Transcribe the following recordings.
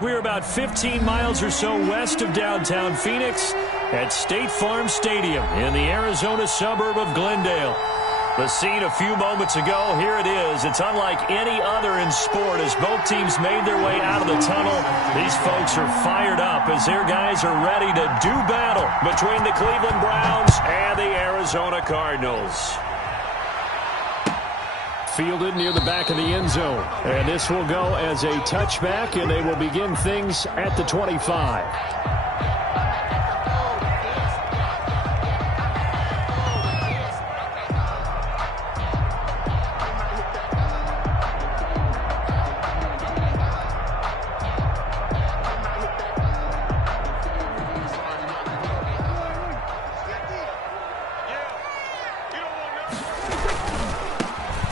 We're about 15 miles or so west of downtown Phoenix at State Farm Stadium in the Arizona suburb of Glendale. The scene a few moments ago, here it is. It's unlike any other in sport as both teams made their way out of the tunnel. These folks are fired up as their guys are ready to do battle between the Cleveland Browns and the Arizona Cardinals. Fielded near the back of the end zone. And this will go as a touchback, and they will begin things at the 25.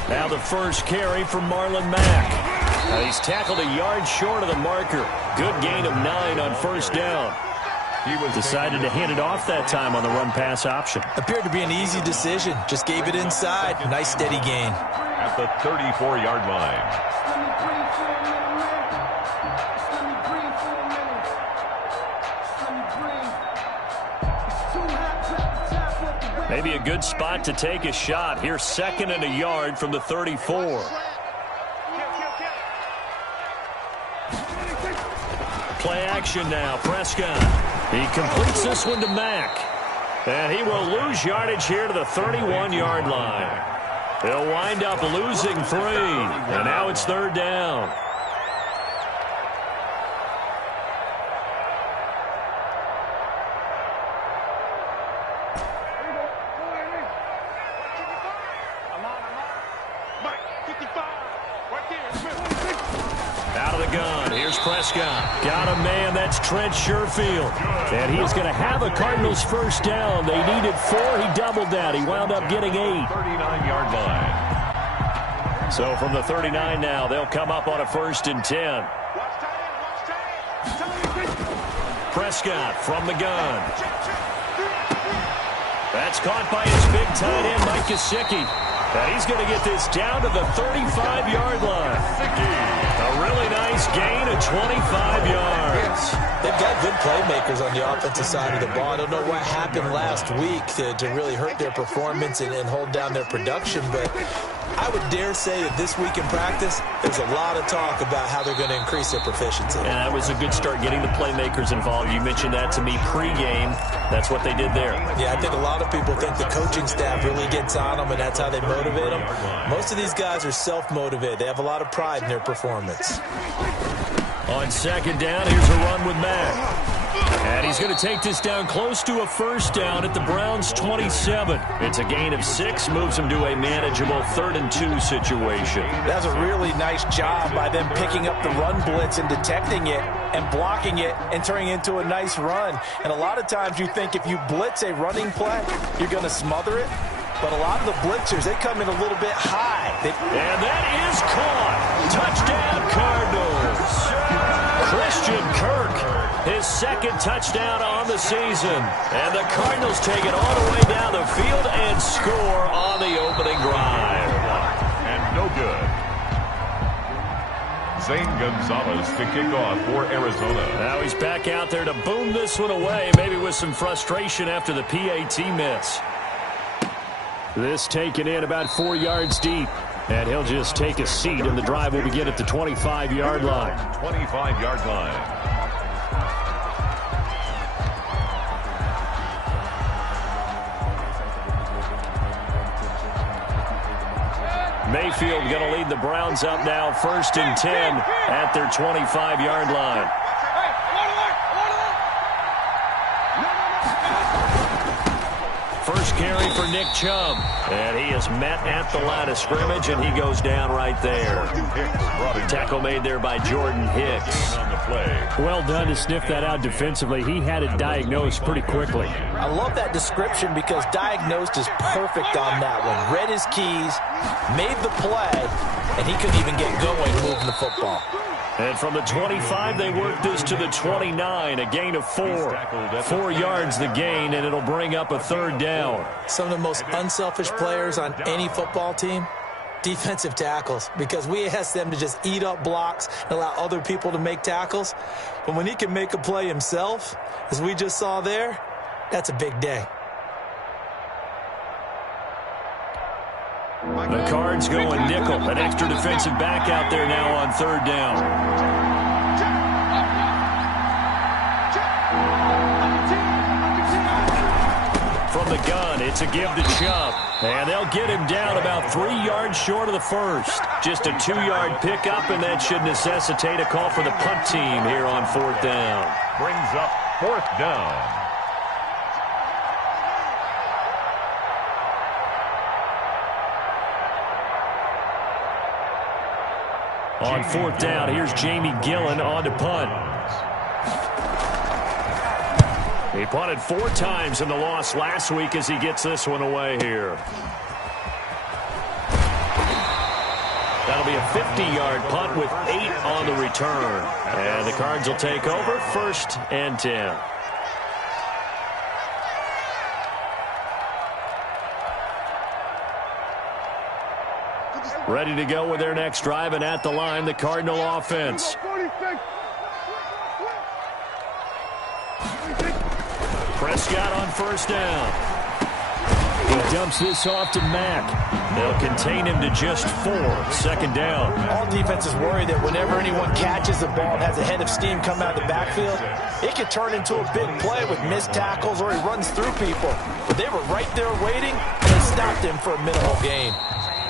Now the first carry from Marlon Mack. He's tackled a yard short of the marker. Good gain of 9 on first down. He was decided to hand it off that time on the run-pass option. Appeared to be an easy decision. Just gave it inside. Nice steady gain. At the 34-yard line. Maybe a good spot to take a shot. Here's 2nd and a yard from the 34. Play action now. Prescott. He completes this one to Mack. And he will lose yardage here to the 31-yard line. They'll wind up losing 3. And now it's 3rd down. Out of the gun. Here's Prescott. Got a man. That's Trent Sherfield. And he is going to have a Cardinals first down. They needed 4. He doubled that. He wound up getting 8. 39-yard line. So from the 39 now, they'll come up on a 1st and 10. Prescott from the gun. That's caught by his big tight end, Mike Gesicki. And he's going to get this down to the 35-yard line. A really nice gain of 25 yards. They've got good playmakers on the offensive side of the ball. I don't know what happened last week to really hurt their performance and hold down their production, but I would dare say that this week in practice, there's a lot of talk about how they're going to increase their proficiency. And that was a good start getting the playmakers involved. You mentioned that to me pregame. That's what they did there. Yeah, I think a lot of people think the coaching staff really gets on them, and that's how they motivate them. Most of these guys are self-motivated. They have a lot of pride in their performance. On 2nd down, here's a run with Mack. And he's going to take this down close to a first down at the Browns' 27. It's a gain of 6, moves him to a manageable 3rd and 2 situation. That's a really nice job by them picking up the run blitz and detecting it and blocking it and turning it into a nice run. And a lot of times you think if you blitz a running play, you're going to smother it. But a lot of the blitzers, they come in a little bit high. And that is caught. Touchdown, Cardinals. Christian Kirk, his 2nd touchdown on the season. And the Cardinals take it all the way down the field and score on the opening drive. And no good. Zane Gonzalez to kick off for Arizona. Now he's back out there to boom this one away, maybe with some frustration after the PAT miss. This taken in about 4 yards deep. And he'll just take a seat, and the drive will begin at the 25-yard line. 25-yard line. Mayfield going to lead the Browns up now, 1st and 10 at their 25-yard line. First carry for Nick Chubb. And he is met at the line of scrimmage, and he goes down right there. Tackle made there by Jordan Hicks. Well done to sniff that out defensively. He had it diagnosed pretty quickly. I love that description because diagnosed is perfect on that one. Read his keys, made the play, and he couldn't even get going moving the football. And from the 25, they work this to the 29, a gain of 4. 4 yards the gain, and it'll bring up a 3rd down. Some of the most unselfish players on any football team defensive tackles, because we asked them to just eat up blocks and allow other people to make tackles. But when he can make a play himself, as we just saw there, that's a big day. The Cards going nickel. An extra defensive back out there now on third down. From the gun, it's a give to Chubb. And they'll get him down about 3 yards short of the first. Just a 2-yard pickup, and that should necessitate a call for the punt team here on fourth down. Brings up fourth down. On fourth down, here's Jamie Gillen on to punt. He punted 4 times in the loss last week as he gets this one away here. That'll be a 50-yard punt with 8 on the return. And the Cards will take over, 1st and 10. Ready to go with their next drive, and at the line, the Cardinal offense. Prescott on first down. He dumps this off to Mack. They'll contain him to just 4. 2nd down. All defenses worry that whenever anyone catches the ball and has a head of steam come out of the backfield, it could turn into a big play with missed tackles or he runs through people. But they were right there waiting, and they stopped him for a minimal gain.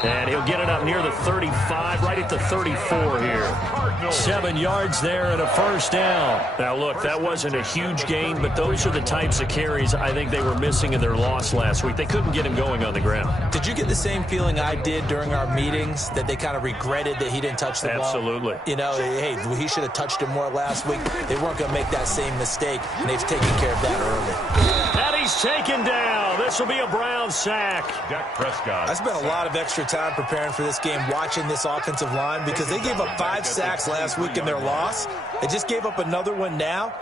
And he'll get it up near the 35, right at the 34 here. 7 yards there and a 1st down. Now, look, that wasn't a huge gain, but those are the types of carries I think they were missing in their loss last week. They couldn't get him going on the ground. Did you get the same feeling I did during our meetings, that they kind of regretted that he didn't touch the ball? Absolutely. You know, hey, he should have touched it more last week. They weren't going to make that same mistake, and they've taken care of that early. And he's taken down. This will be a Brown sack. Dak Prescott. I spent a lot of extra time preparing for this game, watching this offensive line, because they gave up 5 sacks last week in their loss. They just gave up another one now.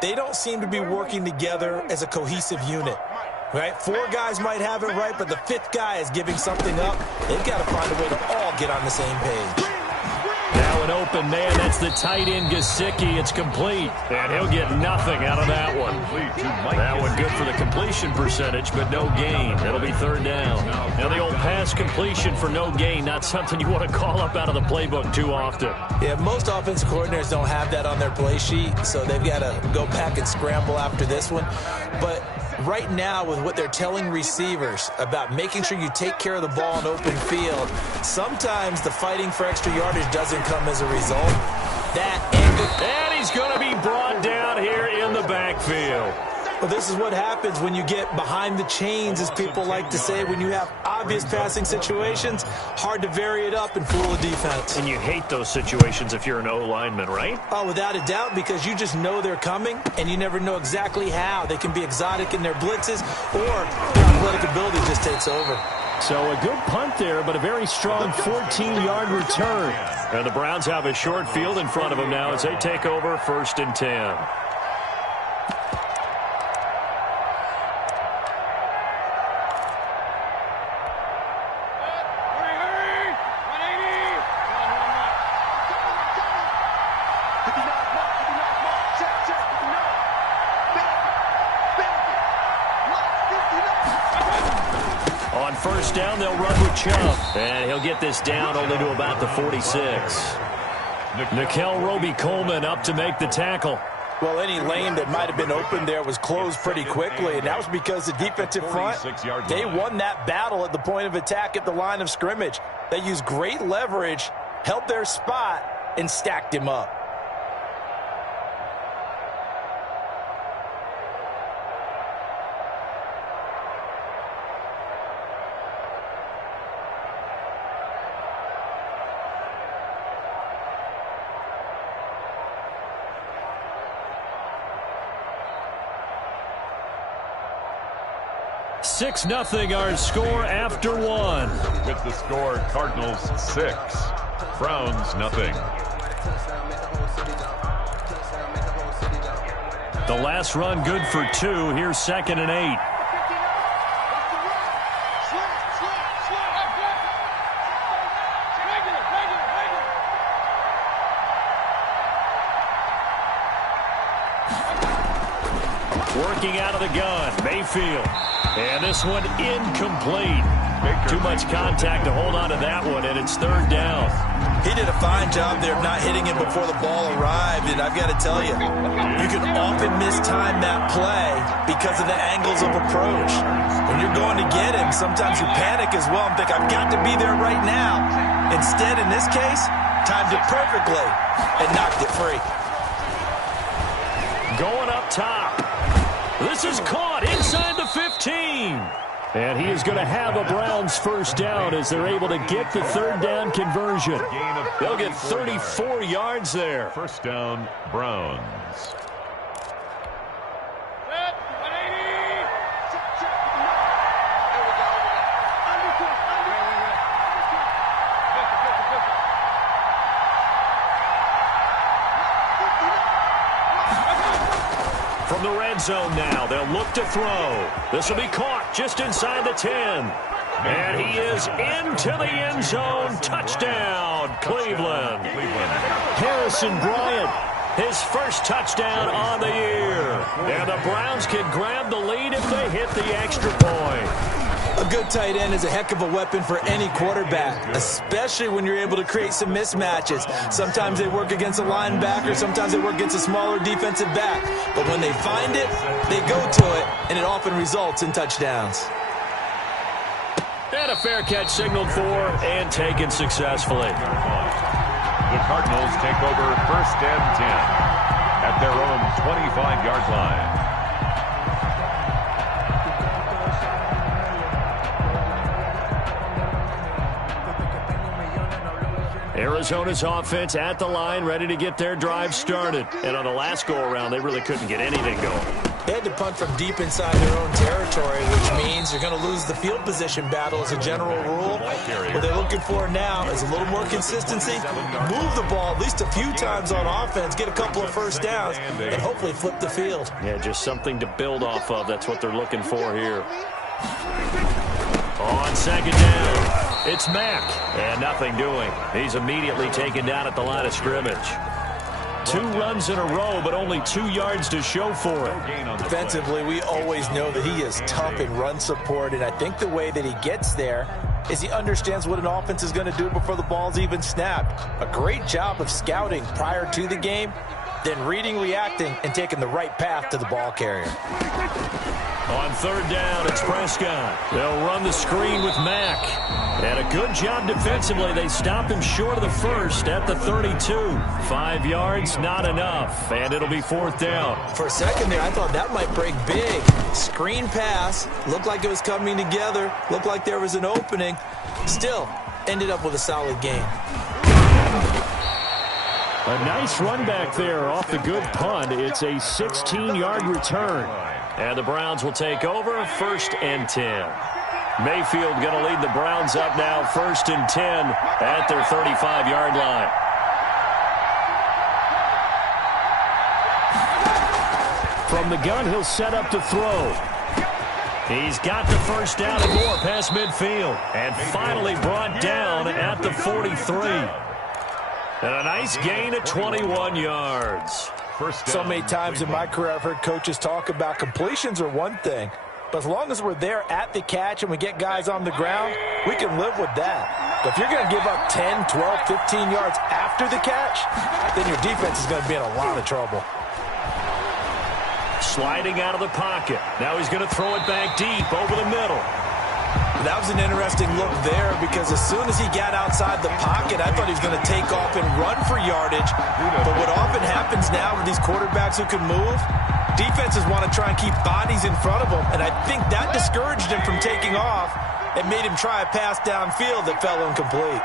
They don't seem to be working together as a cohesive unit. Right? 4 guys might have it right, but the 5th guy is giving something up. They've got to find a way to all get on the same page. Now an open man. That's the tight end, Gesicki. It's complete. And he'll get nothing out of that one. That one good for the completion percentage, but no gain. It'll be 3rd down. Now the old pass completion for no gain, not something you want to call up out of the playbook too often. Yeah, most offensive coordinators don't have that on their play sheet, so they've got to go back and scramble after this one. But right now, with what they're telling receivers about making sure you take care of the ball in open field, sometimes the fighting for extra yardage doesn't come as a result. And he's going to be brought down here in the backfield. Well, this is what happens when you get behind the chains, as people like to say. When you have obvious passing situations, hard to vary it up and fool the defense. And you hate those situations if you're an O-lineman, right? Oh, without a doubt, because you just know they're coming, and you never know exactly how. They can be exotic in their blitzes, or their athletic ability just takes over. So a good punt there, but a very strong 14-yard return. And the Browns have a short field in front of them now as they take over 1st and 10. On 1st down, they'll run with Chubb. And he'll get this down only to about the 46. Nickel Roby-Coleman up to make the tackle. Well, any lane that might have been open there was closed pretty quickly, and that was because the defensive front, they won that battle at the point of attack at the line of scrimmage. They used great leverage, held their spot, and stacked him up. Six nothing our score after 1. With the score, Cardinals 6, Browns nothing. The last run good for 2. Here's 2nd and 8. Working out of the gun, Mayfield. And this one incomplete. Too much contact to hold on to that one, and it's third down. He did a fine job there of not hitting him before the ball arrived, and I've got to tell you, you can often mistime that play because of the angles of approach. When you're going to get him, sometimes you panic as well and think, I've got to be there right now. Instead, in this case, timed it perfectly and knocked it free. Going up top. This is caught inside the 15. And he is going to have a Browns first down as they're able to get the third down conversion. They'll get 34 yards there. First down, Browns. From the red zone now, they'll look to throw. This will be caught just inside the 10. And he is into the end zone. Touchdown, Cleveland. Harrison Bryant, his first touchdown on the year. And the Browns can grab the lead if they hit the extra point. A good tight end is a heck of a weapon for any quarterback, especially when you're able to create some mismatches. Sometimes they work against a linebacker, sometimes they work against a smaller defensive back. But when they find it, they go to it, and it often results in touchdowns. And a fair catch signaled for and taken successfully. The Cardinals take over first and 10 at their own 25-yard line. Arizona's offense at the line, ready to get their drive started. And on the last go-around, they really couldn't get anything going. They had to punt from deep inside their own territory, which means you're going to lose the field position battle as a general rule. What they're looking for now is a little more consistency, move the ball at least a few times on offense, get a couple of first downs, and hopefully flip the field. Yeah, just something to build off of. That's what they're looking for here. On second down. It's Mack, and nothing doing. He's immediately taken down at the line of scrimmage. 2 runs in a row, but only 2 yards to show for it. Defensively, we always know that he is tough in run support, and I think the way that he gets there is he understands what an offense is going to do before the ball's even snapped. A great job of scouting prior to the game, then reading, reacting, and taking the right path to the ball carrier. On third down, it's Prescott. They'll run the screen with Mack. And a good job defensively. They stop him short of the first at the 32. 5 yards, not enough. And it'll be fourth down. For a second there, I thought that might break big. Screen pass. Looked like it was coming together. Looked like there was an opening. Still, ended up with a solid game. A nice run back there off the good punt. It's a 16-yard return. And the Browns will take over first and 10. Mayfield going to lead the Browns up now first and 10 at their 35-yard line. From the gun, he'll set up to throw. He's got the first down and more past midfield. And finally brought down at the 43. And a nice gain of 21 yards. So many times in my career I've heard coaches talk about completions are one thing, but as long as we're there at the catch and we get guys on the ground, we can live with that. But if you're going to give up 10, 12, 15 yards after the catch, then your defense is going to be in a lot of trouble. Sliding out of the pocket. Now he's going to throw it back deep over the middle. That was an interesting look there because as soon as he got outside the pocket, I thought he was going to take off and run for yardage. But what often happens now with these quarterbacks who can move, defenses want to try and keep bodies in front of them. And I think that discouraged him from taking off and made him try a pass downfield that fell incomplete.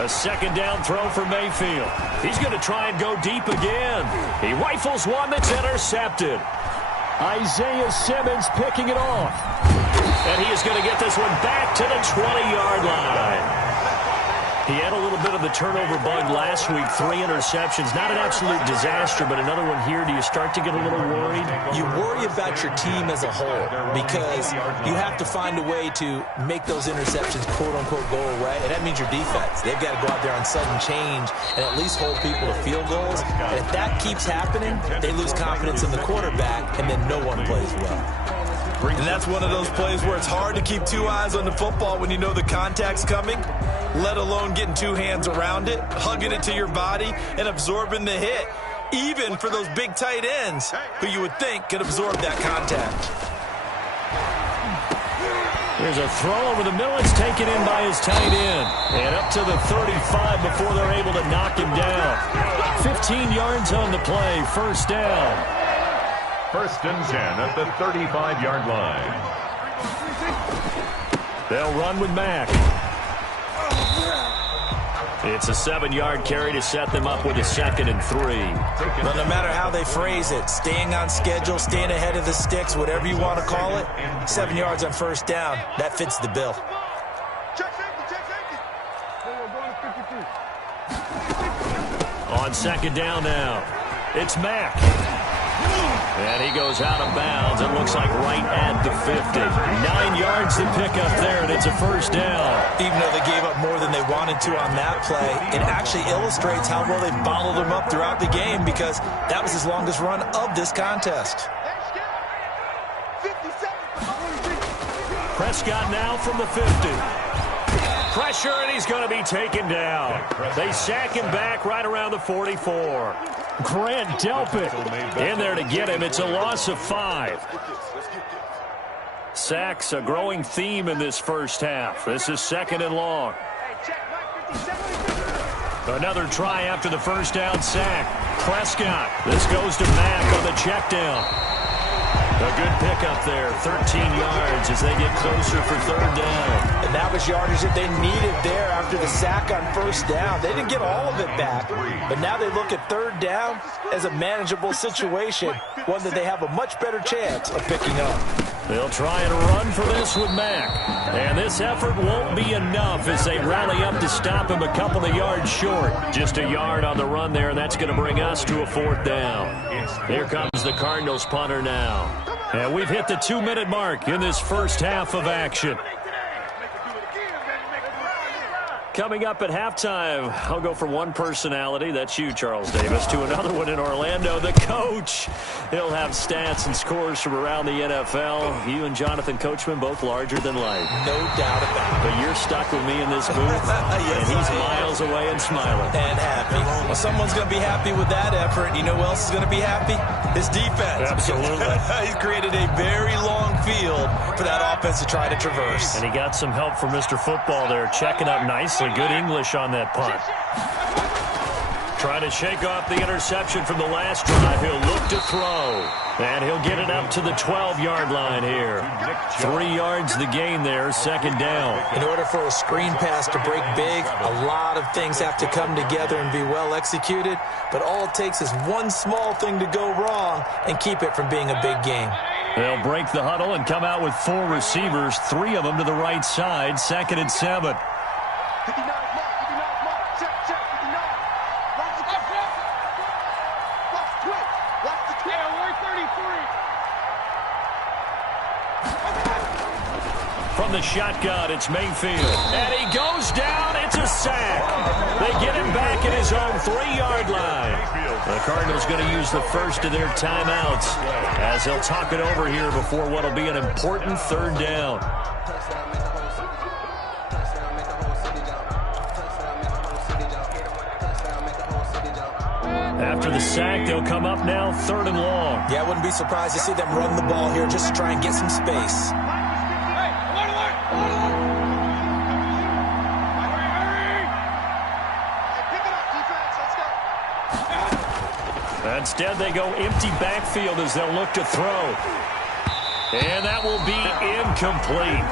A second down throw for Mayfield. He's going to try and go deep again. He rifles one that's intercepted. Isaiah Simmons picking it off. And he is going to get this one back to the 20-yard line. He had a little bit of the turnover bug last week, 3 interceptions. Not an absolute disaster, but another one here. Do you start to get a little worried? You worry about your team as a whole because you have to find a way to make those interceptions, quote-unquote, go away, and that means your defense. They've got to go out there on sudden change and at least hold people to field goals. And if that keeps happening, they lose confidence in the quarterback, and then no one plays well. And that's one of those plays where it's hard to keep 2 eyes on the football when you know the contact's coming, let alone getting 2 hands around it, hugging it to your body, and absorbing the hit, even for those big tight ends who you would think could absorb that contact. There's a throw over the middle. It's taken in by his tight end. And up to the 35 before they're able to knock him down. 15 yards on the play, first down. First and 10 at the 35-yard line. They'll run with Mack. It's a 7-yard carry to set them up with a 2nd and 3. Well, no matter how they phrase it, staying on schedule, staying ahead of the sticks, whatever you want to call it, 7 yards on first down, that fits the bill. On 2nd down now, it's Mack. And he goes out of bounds. It looks like right at the 50. 9 yards to pick up there, and it's a first down. Even though they gave up more than they wanted to on that play, it actually illustrates how well they bottled him up throughout the game because that was his longest run of this contest. Prescott now from the 50. Pressure, and he's going to be taken down. They sack him back right around the 44. Grant Delpit in there to get him. It's a loss of 5. Sacks, a growing theme in this first half. This is 2nd and long. Another try after the first down sack. Prescott. This goes to Mack on the check down. A good pickup there, 13 yards as they get closer for 3rd down. And that was yardage that they needed there after the sack on first down. They didn't get all of it back, but now they look at 3rd down as a manageable situation, one that they have a much better chance of picking up. They'll try and run for this with Mack. And this effort won't be enough as they rally up to stop him a couple of yards short. Just a yard on the run there, and that's going to bring us to a 4th down. Here comes the Cardinals punter now. And we've hit the 2-minute mark in this first half of action. Coming up at halftime, I'll go from one personality, that's you, Charles Davis, to another one in Orlando, the coach. He'll have stats and scores from around the NFL. You and Jonathan Coachman, both larger than life. No doubt about it. But you're stuck with me in this booth, yes, and he's miles away and smiling. And happy. Well, someone's going to be happy with that effort. You know who else is going to be happy? His defense. Absolutely. He's created a very long field for that offense to try to traverse. And he got some help from Mr. Football there, checking up nicely. Good English on that punt. Trying to shake off the interception from the last drive. He'll look to throw. And he'll get it up to the 12-yard line here. 3 yards the gain there, 2nd down. In order for a screen pass to break big, a lot of things have to come together and be well executed. But all it takes is one small thing to go wrong and keep it from being a big game. They'll break the huddle and come out with 4 receivers, 3 of them to the right side, 2nd and 7. From the shotgun, it's Mayfield. And he goes down. It's a sack. They get him back at his own 3-yard line. The Cardinals going to use the first of their timeouts as they'll talk it over here before what will be an important 3rd down. After the sack, they'll come up now 3rd and long. Yeah, I wouldn't be surprised to see them run the ball here just to try and get some space. Instead, they go empty backfield as they'll look to throw. And that will be incomplete.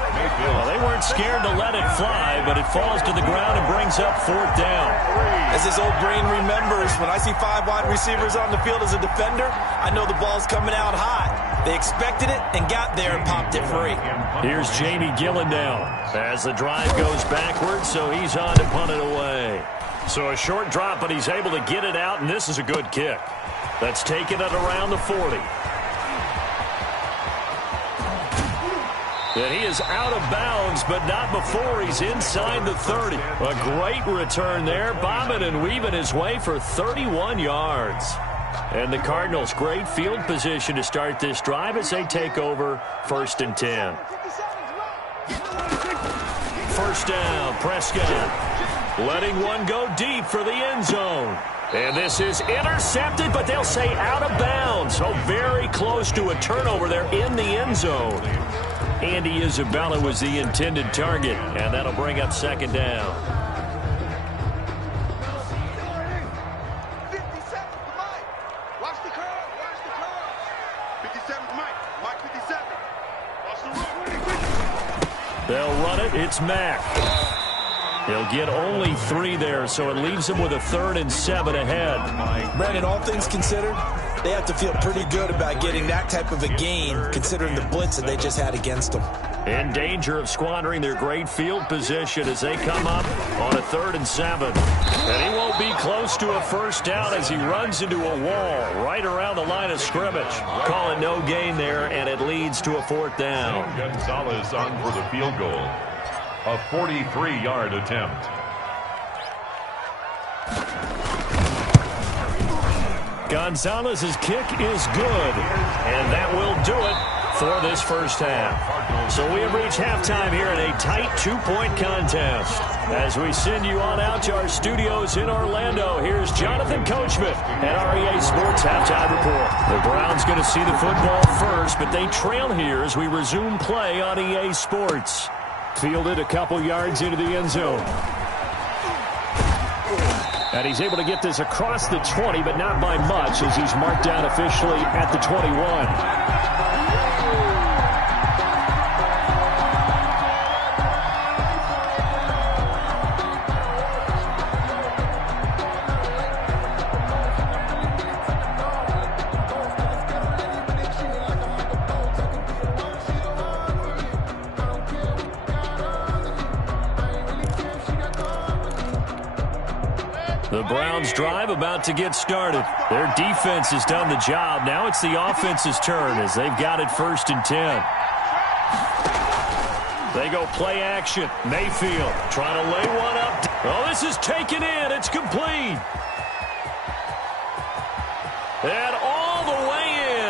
Well, they weren't scared to let it fly, but it falls to the ground and brings up 4th down. As his old brain remembers, When I see 5 wide receivers on the field as a defender, I know the ball's coming out hot. They expected it and got there and popped it free. Here's Jamie Gillen now as the drive goes backwards, so he's on to punt it away. So a short drop, but he's able to get it out, and this is a good kick. That's taken it around the 40. And he is out of bounds, but not before he's inside the 30. A great return there, bobbing and weaving his way for 31 yards. And the Cardinals, great field position to start this drive as they take over 1st and 10. First down, Prescott. Letting one go deep for the end zone. And this is intercepted, but they'll say out of bounds. So very close to a turnover there in the end zone. Andy Isabella was the intended target, and that'll bring up 2nd down. 57, Mike. Watch the curve. Watch the curve. 57, Mike 57. Watch the run. They'll run it. It's Mack. He'll get only 3 there, so it leaves him with a 3rd and 7 ahead. Brandon, all things considered, they have to feel pretty good about getting that type of a gain, considering the blitz that they just had against them. In danger of squandering their great field position as they come up on a 3rd and 7. And he won't be close to a first down as he runs into a wall right around the line of scrimmage. Call it no gain there, and it leads to a 4th down. Gonzalez on for the field goal. A 43-yard attempt. Gonzalez's kick is good, and that will do it for this first half. So we have reached halftime here in a tight 2-point contest. As we send you on out to our studios in Orlando, here's Jonathan Coachman at REA Sports Halftime Report. The Browns going to see the football first, but they trail here as we resume play on EA Sports. Fielded a couple yards into the end zone. And he's able to get this across the 20, but not by much, as he's marked down officially at the 21. The Browns drive about to get started. Their defense has done the job. Now it's the offense's turn as they've got it 1st and 10. They go play action. Mayfield trying to lay one up. Oh, this is taken in. It's complete. And all the way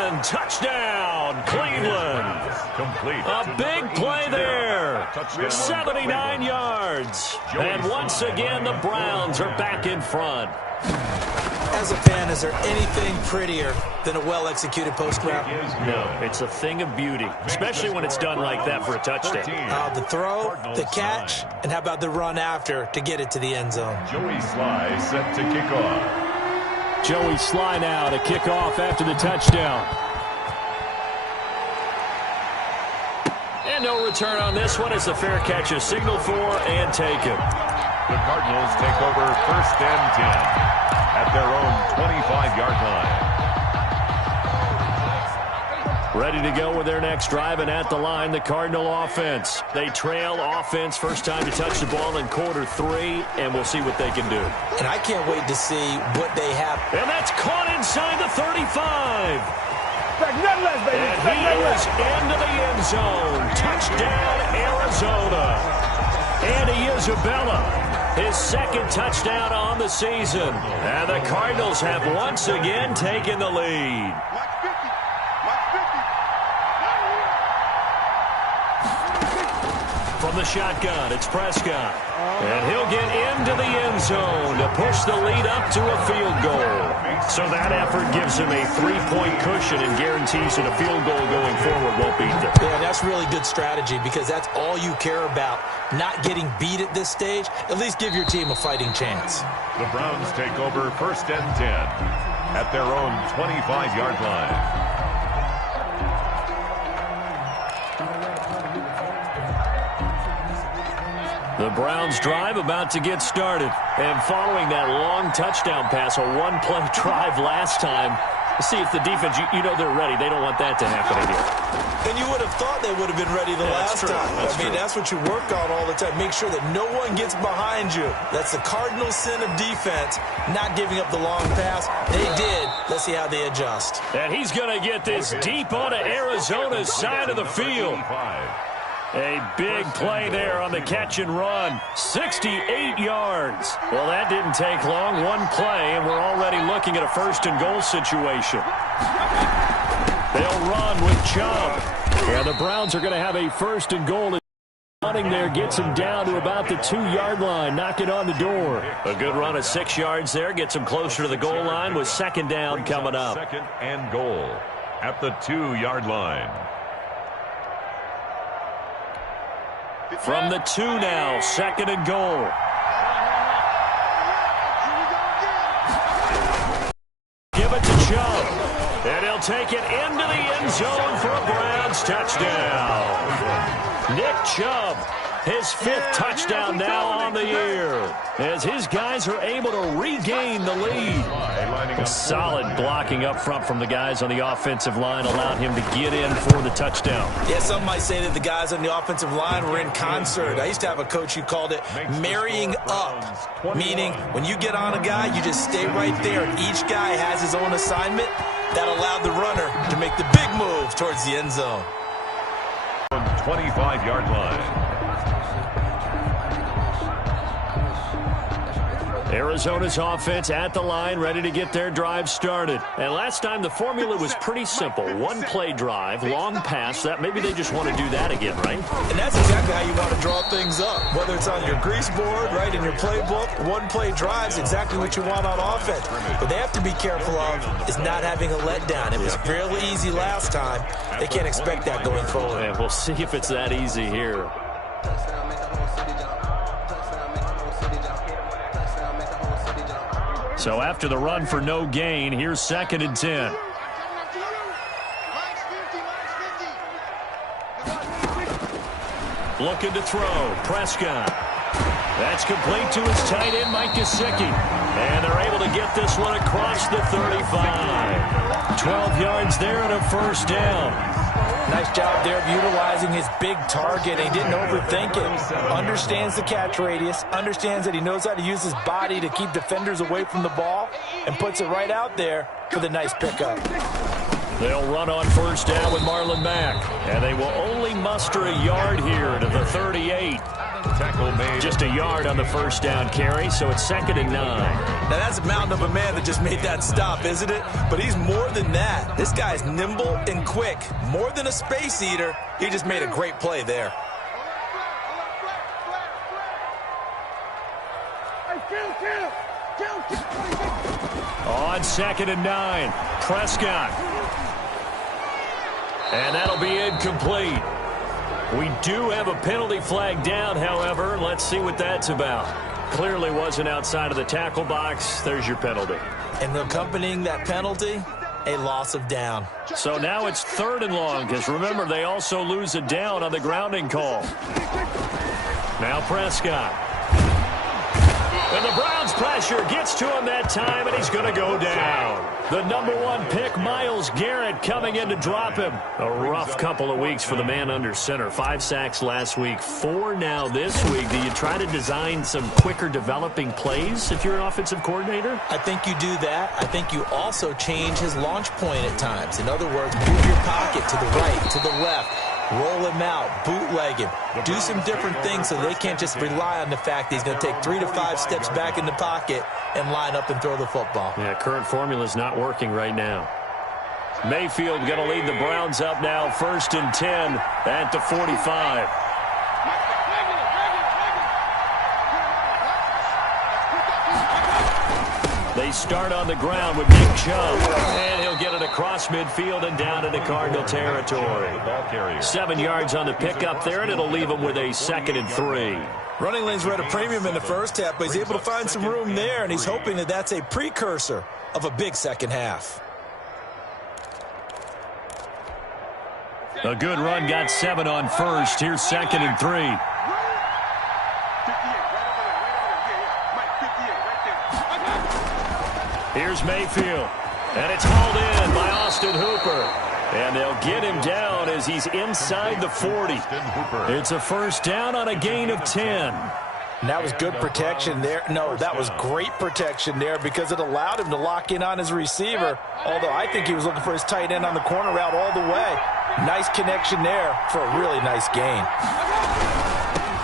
in. Touchdown, Cleveland. Complete. A big play there. 79 yards. And once again, the Browns are back in front. As a fan, is there anything prettier than a well-executed post route? No, it's a thing of beauty, especially when it's done like that for a touchdown. The throw, the catch, and how about the run after to get it to the end zone? Joey Sly set to kick off. Joey Sly now to kick off after the touchdown. And no return on this one as the fair catch is signaled for and taken. The Cardinals take over 1st and 10 at their own 25-yard line. Ready to go with their next drive, and at the line, the Cardinal offense. They trail offense, first time to touch the ball in quarter 3, and we'll see what they can do. And I can't wait to see what they have. And that's caught inside the 35. And he is into the end zone. Touchdown, Arizona. Andy Isabella, his 2nd touchdown on the season. And the Cardinals have once again taken the lead. From the shotgun, it's Prescott. And he'll get into the end zone to push the lead up to a field goal. So that effort gives him a 3-point cushion and guarantees that a field goal going forward won't beat them. Yeah, that's really good strategy because that's all you care about. Not getting beat at this stage. At least give your team a fighting chance. The Browns take over 1st and 10 at their own 25-yard line. The Browns drive about to get started. And following that long touchdown pass, a one-play drive last time, let's see if the defense, you know they're ready. They don't want that to happen again. And you would have thought they would have been ready the last time. That's what you work on all the time. Make sure that no one gets behind you. That's the cardinal sin of defense, not giving up the long pass. They did. Let's see how they adjust. And he's going to get this deep onto Arizona's side of the field. A big play there on the catch and run. 68 yards. Well, that didn't take long. One play, and we're already looking at a first-and-goal situation. They'll run with Chubb. Yeah, the Browns are going to have a first-and-goal. Running there gets him down to about the 2-yard line. Knock it on the door. A good run of 6 yards there. Gets him closer to the goal line with second down coming up. Second and goal at the 2-yard line. From the 2 now, second and goal. Give it to Chubb. And he'll take it into the end zone for a Browns touchdown. Nick Chubb, his 5th touchdown now on the year, as his guys are able to regain the lead. Solid blocking up front from the guys on the offensive line allowed him to get in for the touchdown. Yeah, some might say that the guys on the offensive line were in concert. I used to have a coach who called it marrying up, meaning when you get on a guy, you just stay right there. Each guy has his own assignment. That allowed the runner to make the big move towards the end zone. 25-yard line. Arizona's offense at the line, ready to get their drive started. And last time the formula was pretty simple. One-play drive, long pass. That maybe they just want to do that again, right? And that's exactly how you want to draw things up. Whether it's on your grease board, right, in your playbook, one-play drive is exactly what you want on offense. What they have to be careful of is not having a letdown. It was fairly easy last time. They can't expect that going forward. And we'll see if it's that easy here. So after the run for no gain, here's second and 10. Looking to throw. Prescott. That's complete to his tight end, Mike Gesicki. And they're able to get this one across the 35. 12 yards there and a first down. Nice job there of utilizing his big target. He didn't overthink it. Understands the catch radius. Understands that he knows how to use his body to keep defenders away from the ball. And puts it right out there for the nice pickup. They'll run on first down with Marlon Mack. And they will only muster a yard here to the 38. Tackle made. Just a yard on the first down carry, so it's second and 9. Now that's a mountain of a man that just made that stop, isn't it? But he's more than that. This guy's nimble and quick. More than a space eater. He just made a great play there. On second and 9, Prescott. And that'll be incomplete. We do have a penalty flag down, however. Let's see what that's about. Clearly wasn't outside of the tackle box. There's your penalty. And accompanying that penalty, a loss of down. So now it's third and long, because remember, they also lose a down on the grounding call. Now Prescott. And the Browns pressure gets to him that time, and he's going to go down. The number 1 pick, Myles Garrett, coming in to drop him. A rough couple of weeks for the man under center. 5 sacks last week, 4 now this week. Do you try to design some quicker developing plays if you're an offensive coordinator? I think you do that. I think you also change his launch point at times. In other words, move your pocket to the right, to the left. Roll him out, bootleg him, do some different things so they can't just rely on the fact that he's going to take 3 to 5 steps back in the pocket and line up and throw the football. Yeah, current formula is not working right now. Mayfield going to lead the Browns up now, first and 10 at the 45. They start on the ground with Nick Chubb, and he'll get it across midfield and down into Cardinal territory. 7 yards on the pickup there, and it'll leave him with a second and 3. Running lanes were at a premium in the first half, but he's able to find some room there, and he's hoping that that's a precursor of a big second half. A good run, got 7 on first. Here's second and 3. Here's Mayfield. And it's hauled in by Austin Hooper. And they'll get him down as he's inside the 40. It's a first down on a gain of 10. And that was good protection there. No, that was great protection there because it allowed him to lock in on his receiver. Although I think he was looking for his tight end on the corner route all the way. Nice connection there for a really nice gain.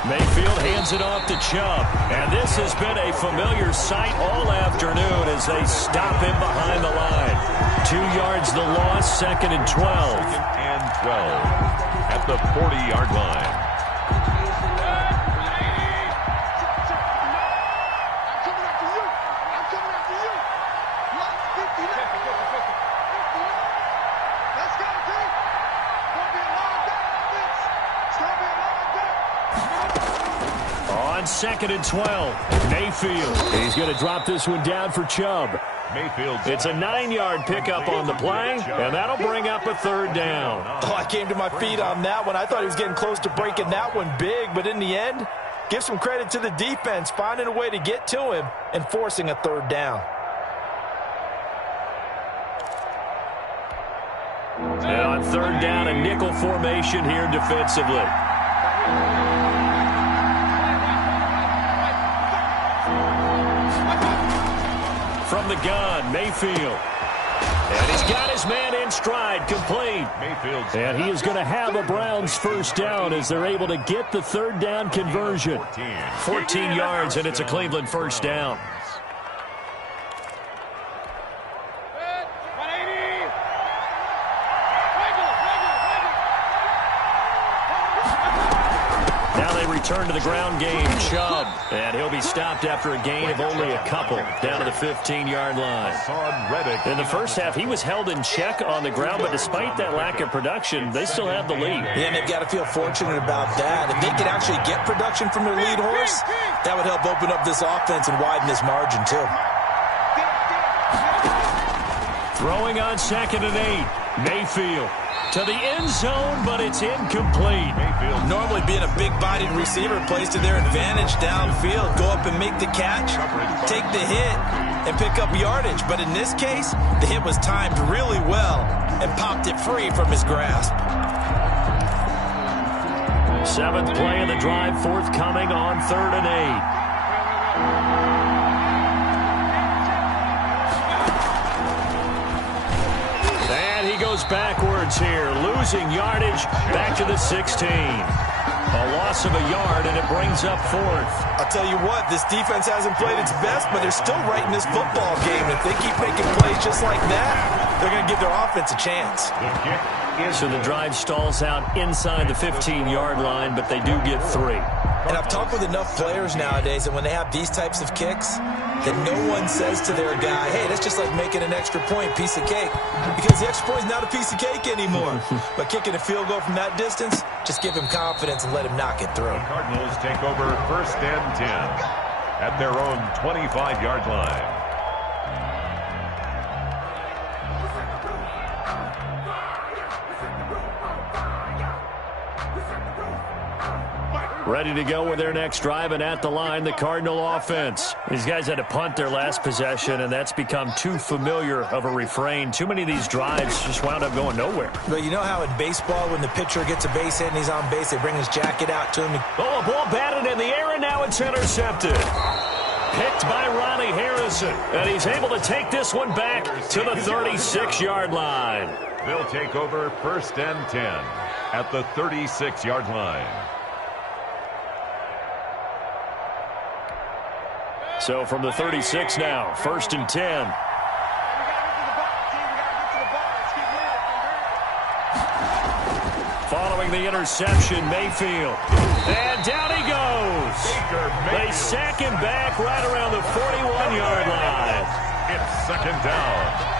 Mayfield hands it off to Chubb. And this has been a familiar sight all afternoon as they stop him behind the line. 2 yards the loss, 2nd and 12. 2nd and 12 at the 40-yard line. On 2nd and 12, Mayfield. He's going to drop this one down for Chubb. Mayfield. It's a 9-yard pickup on the play, and that'll bring up a 3rd down. Oh, I came to my feet on that one. I thought he was getting close to breaking that one big, but in the end, give some credit to the defense, finding a way to get to him and forcing a 3rd down. And on 3rd down, a nickel formation here defensively. From the gun, Mayfield. And he's got his man in stride, complete. Mayfield. And he is going to have a Browns first down as they're able to get the 3rd down conversion. 14 yards, and it's a Cleveland first down. Return to the ground game, Chubb. And he'll be stopped after a gain of only a couple down to the 15-yard line. In the first half, he was held in check on the ground, but despite that lack of production, they still have the lead. Yeah, and they've got to feel fortunate about that. If they could actually get production from their lead horse, that would help open up this offense and widen this margin, too. Throwing on 2nd and 8, Mayfield. To the end zone, but it's incomplete. Mayfield. Normally being a big-bodied receiver plays to their advantage downfield. Go up and make the catch, take the hit, and pick up yardage. But in this case, the hit was timed really well and popped it free from his grasp. 7th play of the drive, forthcoming on 3rd and 8. Goes backwards here, losing yardage back to the 16. A loss of a yard, and it brings up 4th. I'll tell you what, this defense hasn't played its best, but they're still right in this football game. If they keep making plays just like that, they're going to give their offense a chance. So the drive stalls out inside the 15-yard line, but they do get 3. And I've talked with enough players nowadays that when they have these types of kicks, that no one says to their guy, hey, that's just like making an extra point, piece of cake. Because the extra point is not a piece of cake anymore. But kicking a field goal from that distance, just give him confidence and let him knock it through. The Cardinals take over 1st and 10 at their own 25-yard line. Ready to go with their next drive, and at the line, the Cardinal offense. These guys had to punt their last possession, and that's become too familiar of a refrain. Too many of these drives just wound up going nowhere. But you know how in baseball, when the pitcher gets a base hit and he's on base, they bring his jacket out to him? Oh, a ball batted in the air, and now it's intercepted. Picked by Ronnie Harrison, and he's able to take this one back to the 36-yard line. They'll take over 1st and 10 at the 36-yard line. So from the 36 now, 1st and 10. Following the interception, Mayfield. And down he goes. They sack him back right around the 41-yard line. It's 2nd down.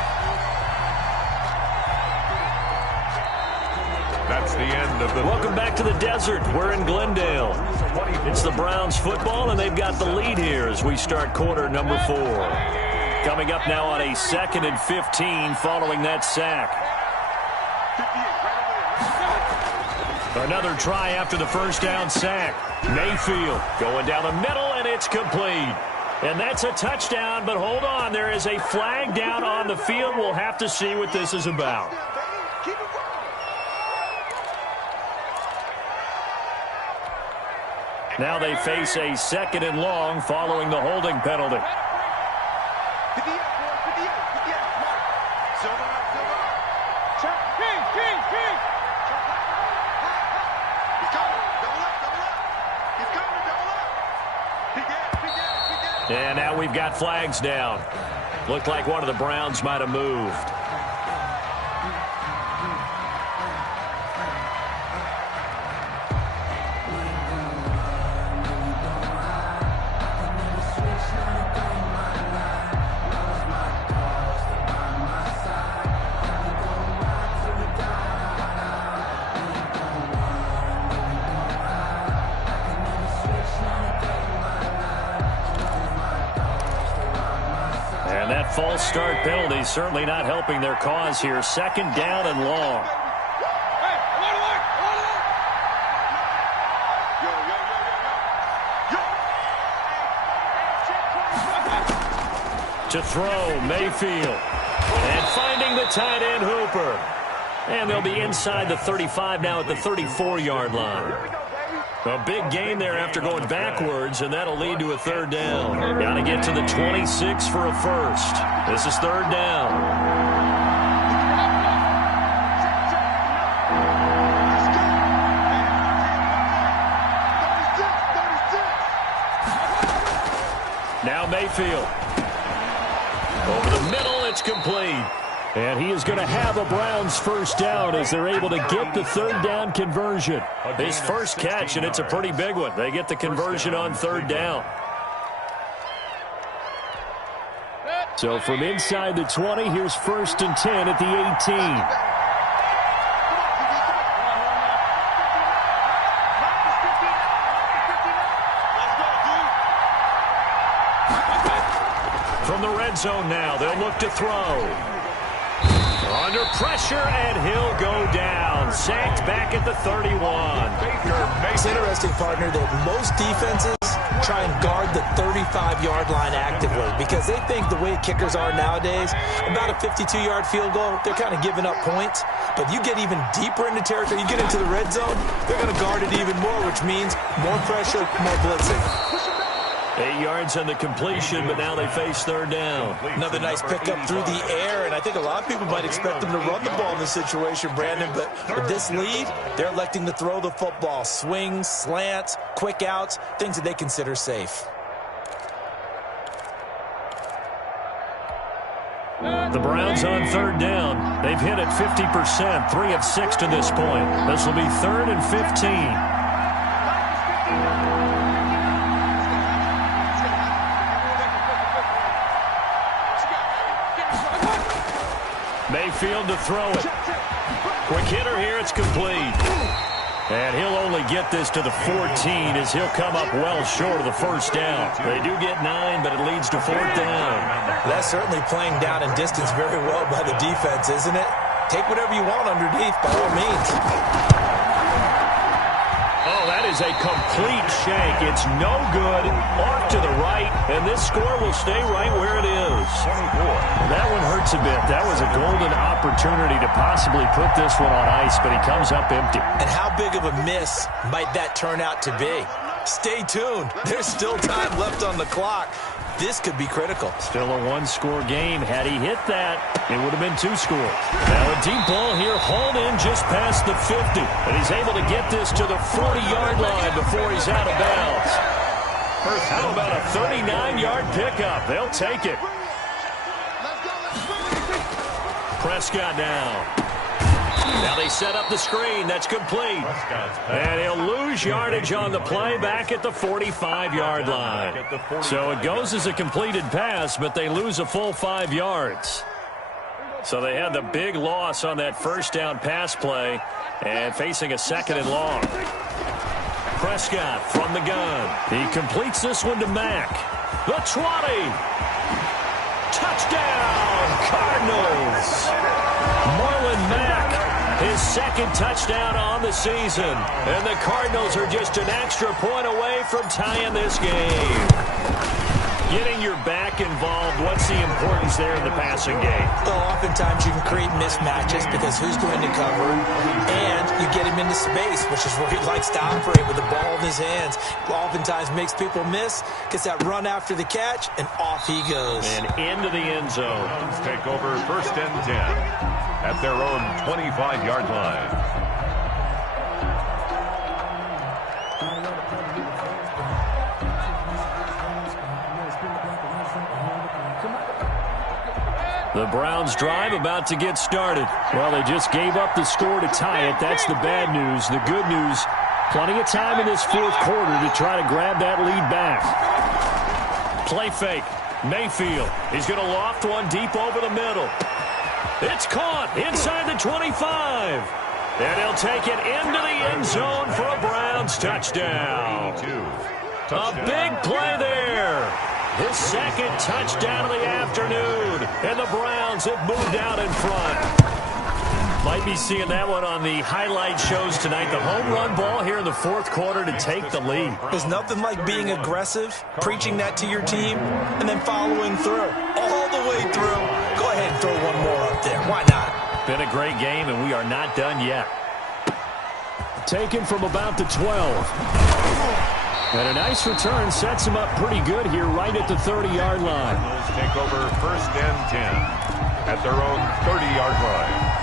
That's the end of the... Welcome back to the desert. We're in Glendale. It's the Browns football, and they've got the lead here as we start quarter number 4. Coming up now on a 2nd and 15 following that sack. Another try after the first down sack. Mayfield going down the middle, and it's complete. And that's a touchdown, but hold on. There is a flag down on the field. We'll have to see what this is about. Now they face a 2nd and long following the holding penalty. And now we've got flags down. Looked like one of the Browns might have moved. False start penalty certainly not helping their cause here. 2nd down and long. To throw, Mayfield. And finding the tight end, Hooper. And they'll be inside the 35 now at the 34-yard line. A big gain there after going backwards, and that'll lead to a 3rd down. Got to get to the 26 for a first. This is 3rd down. Now Mayfield. Over the middle, it's complete. And he is going to have a Browns 1st down as they're able to get the 3rd down conversion. His first catch, and it's a pretty big one. They get the conversion on 3rd down. So from inside the 20, here's 1st and 10 at the 18. From the red zone now, they'll look to throw. Under pressure, and he'll go down. Sacked back at the 31. It's interesting, partner, that most defenses try and guard the 35-yard line actively because they think the way kickers are nowadays, about a 52-yard field goal, they're kind of giving up points. But you get even deeper into territory, you get into the red zone, they're going to guard it even more, which means more pressure, more blitzing. 8 yards on the completion, but now they face 3rd down. Another nice pickup through the air, and I think a lot of people might expect them to run the ball in this situation, Brandon, but with this lead, they're electing to throw the football. Swings, slants, quick outs, things that they consider safe. The Browns on 3rd down. They've hit it 50%, 3 of 6 to this point. This will be 3rd and 15. Mayfield to throw it. Quick hitter here. It's complete. And he'll only get this to the 14 as he'll come up well short of the 1st down. They do get 9, but it leads to 4th down. That's certainly playing down in distance very well by the defense, isn't it? Take whatever you want underneath, by all means. Oh, that is a complete shank. It's no good. Off to the right, and this score will stay right where it is. 24. That one hurts a bit. That was a golden opportunity to possibly put this one on ice, but he comes up empty. And how big of a miss might that turn out to be? Stay tuned. There's still time left on the clock. This could be critical. Still a 1-score game. Had he hit that, it would have been 2 scores. Now a deep ball here, hauled in just past the 50. And he's able to get this to the 40-yard line before he's out of bounds. How about a 39-yard pickup? They'll take it. Prescott now. Now they set up the screen. That's complete. And he'll lose yardage on the play back at the 45-yard line. So it goes as a completed pass, but they lose a full 5 yards. So they had the big loss on that 1st down pass play and facing a 2nd and long. Prescott from the gun. He completes this one to Mack. The 20. Touchdown, Cardinals. Marlon Mack. His 2nd touchdown on the season. And the Cardinals are just an extra point away from tying this game. Getting your back involved, what's the importance there in the passing game? Well, oftentimes you can create mismatches because who's going to cover, and you get him into space, which is where he likes to operate with the ball in his hands. Oftentimes makes people miss, gets that run after the catch, and off he goes. And into the end zone. Take over 1st and 10 at their own 25-yard line. The Browns drive about to get started. Well, they just gave up the score to tie it. That's the bad news. The good news, plenty of time in this fourth quarter to try to grab that lead back. Play fake. Mayfield. He's going to loft one deep over the middle. It's caught inside the 25. And he'll take it into the end zone for a Browns touchdown. A big play there. His second touchdown of the afternoon. And the Browns have moved out in front. Might be seeing that one on the highlight shows tonight. The home run ball here in the fourth quarter to take the lead. There's nothing like being aggressive, preaching that to your team, and then following through. All the way through. Go ahead and throw one more up there. Why not? Been a great game, and we are not done yet. Taken from about the 12. And a nice return sets him up pretty good here right at the 30-yard line. Take over 1st and 10 at their own 30-yard line.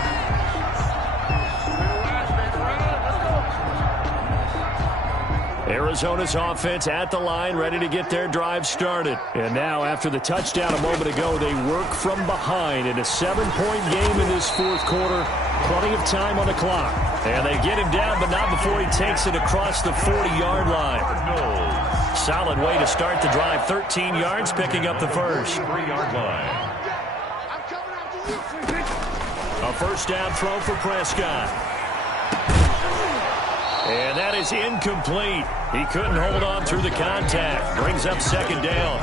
Arizona's offense at the line, ready to get their drive started. And now, after the touchdown a moment ago, they work from behind in a 7-point game in this fourth quarter. Plenty of time on the clock. And they get him down, but not before he takes it across the 40-yard line. Solid way to start the drive. 13 yards, picking up the first. 3-yard line. A first down throw for Prescott. And that is incomplete. He couldn't hold on through the contact. Brings up second down.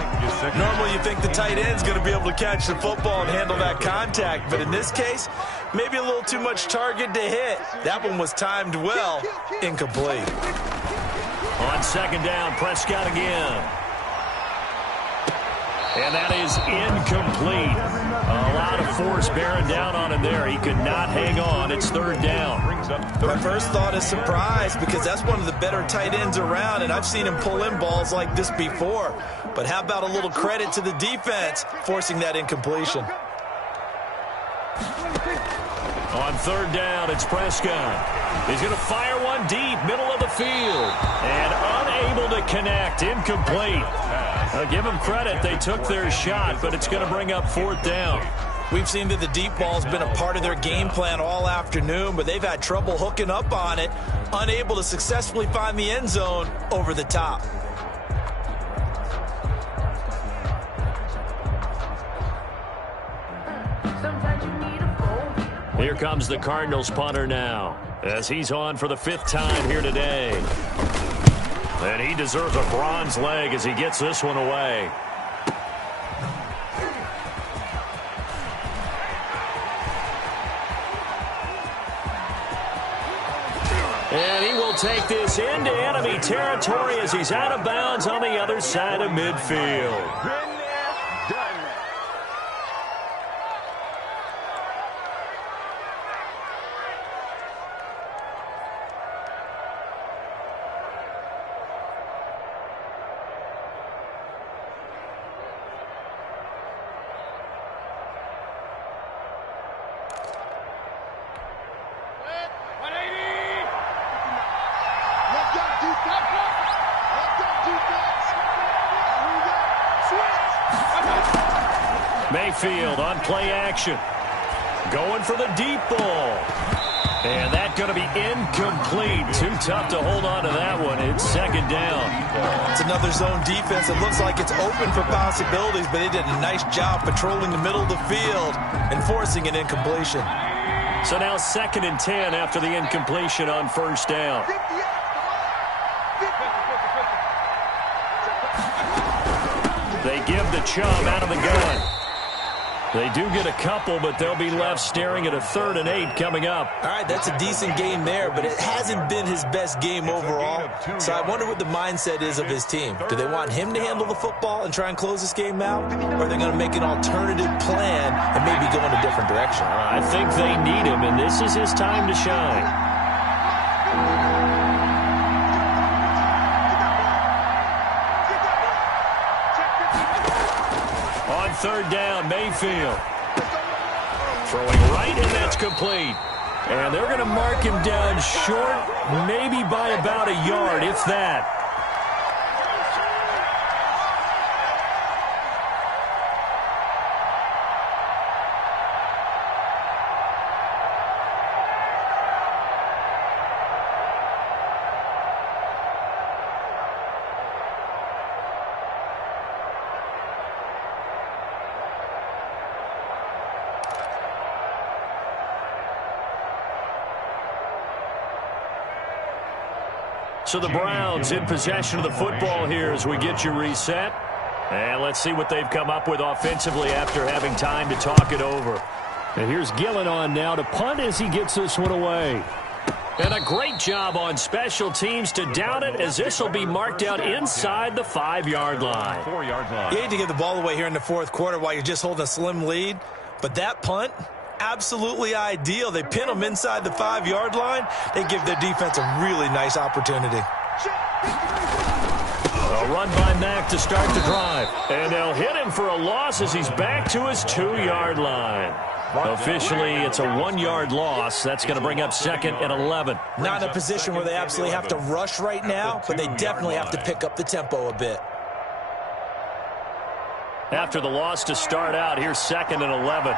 Normally you think the tight end's going to be able to catch the football and handle that contact. But in this case, maybe a little too much target to hit. That one was timed well. Incomplete. On second down, Prescott again. And that is incomplete. A lot of force bearing down on him there. He could not hang on. It's third down. My first thought is surprise because that's one of the better tight ends around, and I've seen him pull in balls like this before. But how about a little credit to the defense forcing that incompletion? On third down, it's Prescott. He's going to fire one deep, middle of the field. And unable to connect, incomplete. Give them credit, they took their shot, but it's going to bring up fourth down. We've seen that the deep ball's been a part of their game plan all afternoon, but they've had trouble hooking up on it, unable to successfully find the end zone over the top. Here comes the Cardinals punter now, as he's on for the 5th time here today. And he deserves a bronze leg as he gets this one away. And he will take this into enemy territory as he's out of bounds on the other side of midfield. Mayfield on play action. Going for the deep ball. And that's going to be incomplete. Too tough to hold on to that one. It's second down. It's another zone defense. It looks like it's open for possibilities, but they did a nice job patrolling the middle of the field and forcing an incompletion. So now 2nd and 10 after the incompletion on first down. They give the Chubb out of the gun. They do get a couple, but they'll be left staring at a 3rd and 8 coming up. All right, that's a decent game there, but it hasn't been his best game overall. So I wonder what the mindset is of his team. Do they want him to handle the football and try and close this game out? Or are they going to make an alternative plan and maybe go in a different direction? I think they need him, and this is his time to shine. On 3rd down, Mayfield. Throwing right, and that's complete. And they're going to mark him down short, maybe by about a yard, if that. So the Browns in possession of the football here as we get you reset. And let's see what they've come up with offensively after having time to talk it over. And here's Gillen on now to punt as he gets this one away. And a great job on special teams to down it, as this will be marked out inside the 5-yard line. 4-yard line. You hate to give the ball away here in the 4th quarter while you're just holding a slim lead, but that punt, absolutely ideal. They pin them inside the 5-yard line. They give their defense a really nice opportunity. A run by Mack to start the drive. And they'll hit him for a loss as he's back to his 2-yard line. Officially, it's a 1-yard loss. That's going to bring up 2nd and 11. Not in a position where they absolutely have to rush right now, but they definitely have to pick up the tempo a bit. After the loss to start out, here's 2nd and 11.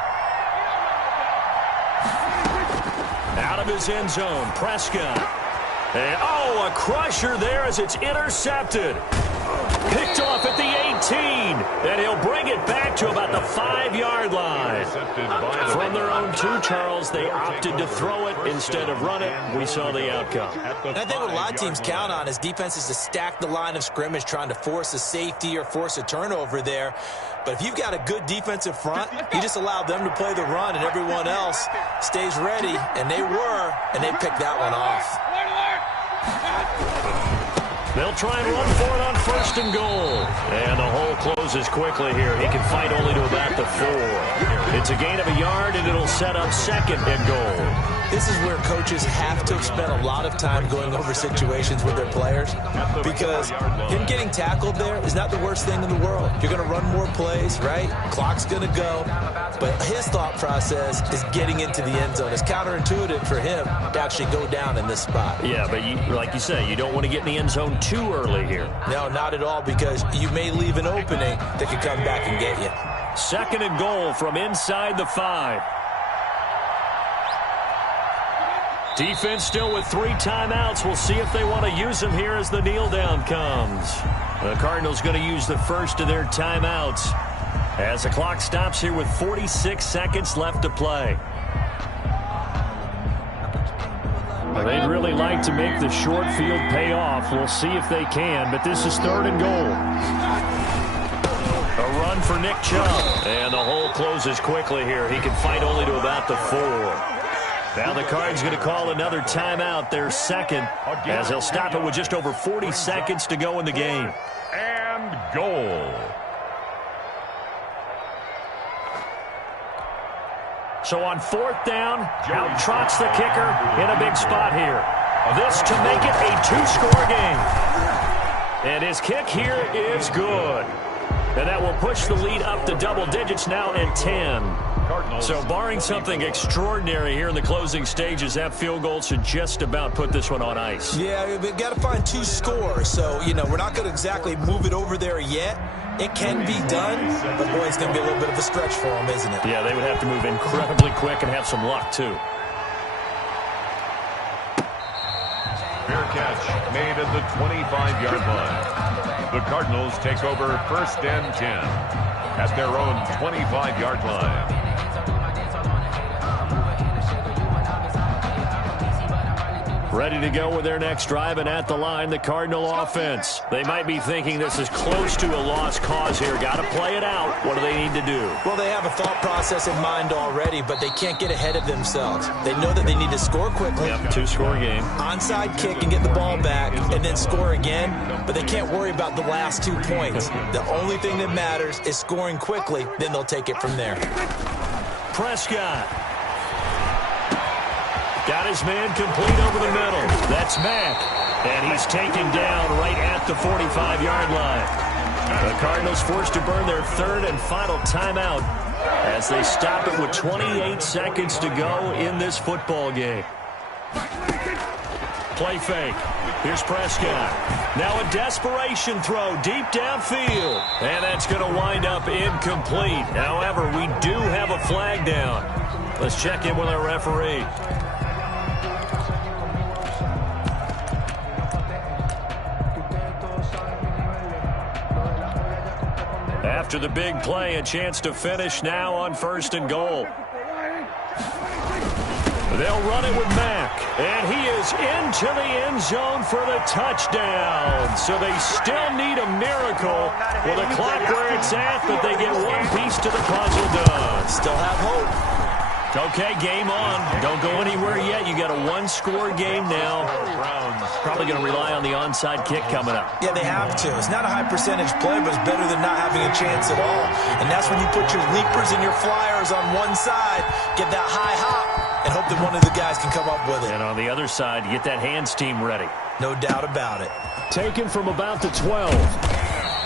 Out of his end zone, Prescott. And, a crusher there as it's intercepted. Picked off at the 18. And he'll bring it back to about the 5-yard line. From their own 2, Charles, they opted to throw it instead of run it. We saw the outcome. And I think what a lot of teams count on is defenses to stack the line of scrimmage, trying to force a safety or force a turnover there. But if you've got a good defensive front, you just allow them to play the run, and everyone else stays ready. And they picked that one off. They'll try and run for it on 1st and goal. And the hole closes quickly here. He can fight only to about the 4. It's a gain of a yard, and it'll set up 2nd and goal. This is where coaches have to spend a lot of time going over situations with their players, because him getting tackled there is not the worst thing in the world. You're going to run more plays, right? Clock's going to go. But his thought process is getting into the end zone. It's counterintuitive for him to actually go down in this spot. Yeah, but like you say, you don't want to get in the end zone too early here. No, not at all, because you may leave an opening that could come back and get you. 2nd and goal from inside the 5. Defense still with 3 timeouts. We'll see if they want to use them here as the kneel down comes. The Cardinals going to use the first of their timeouts as the clock stops here with 46 seconds left to play. They'd really like to make the short field pay off. We'll see if they can, but this is 3rd and goal. A run for Nick Chubb. And the hole closes quickly here. He can fight only to about the 4. Now the Cards going to call another timeout, their 2nd, as they'll stop it with just over 40 seconds to go in the game. And goal. So on 4th down, out trots the kicker in a big spot here. This to make it a 2-score game. And his kick here is good. And that will push the lead up to double digits now at 10. So barring something extraordinary here in the closing stages, that field goal should just about put this one on ice. Yeah, we've got to find 2 scores. So, we're not going to exactly move it over there yet. It can be done, but boy, it's going to be a little bit of a stretch for them, isn't it? Yeah, they would have to move incredibly quick and have some luck, too. Fair catch made at the 25-yard line. The Cardinals take over 1st and 10 at their own 25-yard line. Ready to go with their next drive, and at the line, the Cardinal offense. They might be thinking this is close to a lost cause here. Got to play it out. What do they need to do? Well, they have a thought process in mind already, but they can't get ahead of themselves. They know that they need to score quickly. Yep, two-score game. Onside kick and get the ball back and then score again, but they can't worry about the last 2 points. The only thing that matters is scoring quickly, then they'll take it from there. Prescott. Got his man complete over the middle. That's Mack. And he's taken down right at the 45-yard line. The Cardinals forced to burn their third and final timeout as they stop it with 28 seconds to go in this football game. Play fake. Here's Prescott. Now a desperation throw deep downfield. And that's going to wind up incomplete. However, we do have a flag down. Let's check in with our referee. After the big play, a chance to finish now on 1st and goal. They'll run it with Mack, and he is into the end zone for the touchdown. So they still need a miracle with the clock where it's at, but they get one piece to the puzzle done. Still have hope. Okay, game on. Don't go anywhere yet. You got a one-score game now. Browns probably going to rely on the onside kick coming up. Yeah, they have to. It's not a high-percentage play, but it's better than not having a chance at all. And that's when you put your leapers and your flyers on one side, get that high hop, and hope that one of the guys can come up with it. And on the other side, get that hands team ready. No doubt about it. Taken from about the 12.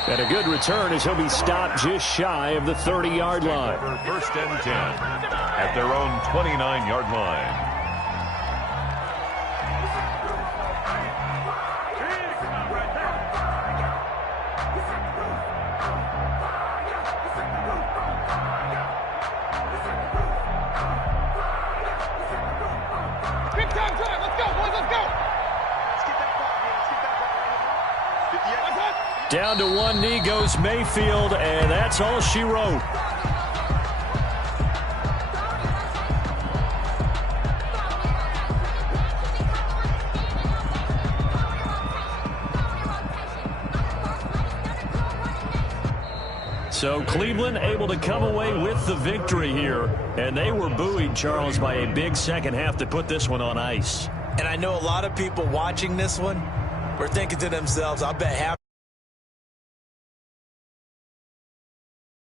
And a good return as he'll be stopped just shy of the 30-yard line. 1st and 10 at their own 29-yard line. Big time drive. Let's go, boys. Let's go. Let's get that ball, man. Let's get that ball. 58. Down to one knee goes Mayfield, and that's all she wrote. So Cleveland able to come away with the victory here, and they were buoyed, Charles, by a big second half to put this one on ice. And I know a lot of people watching this one were thinking to themselves, I bet half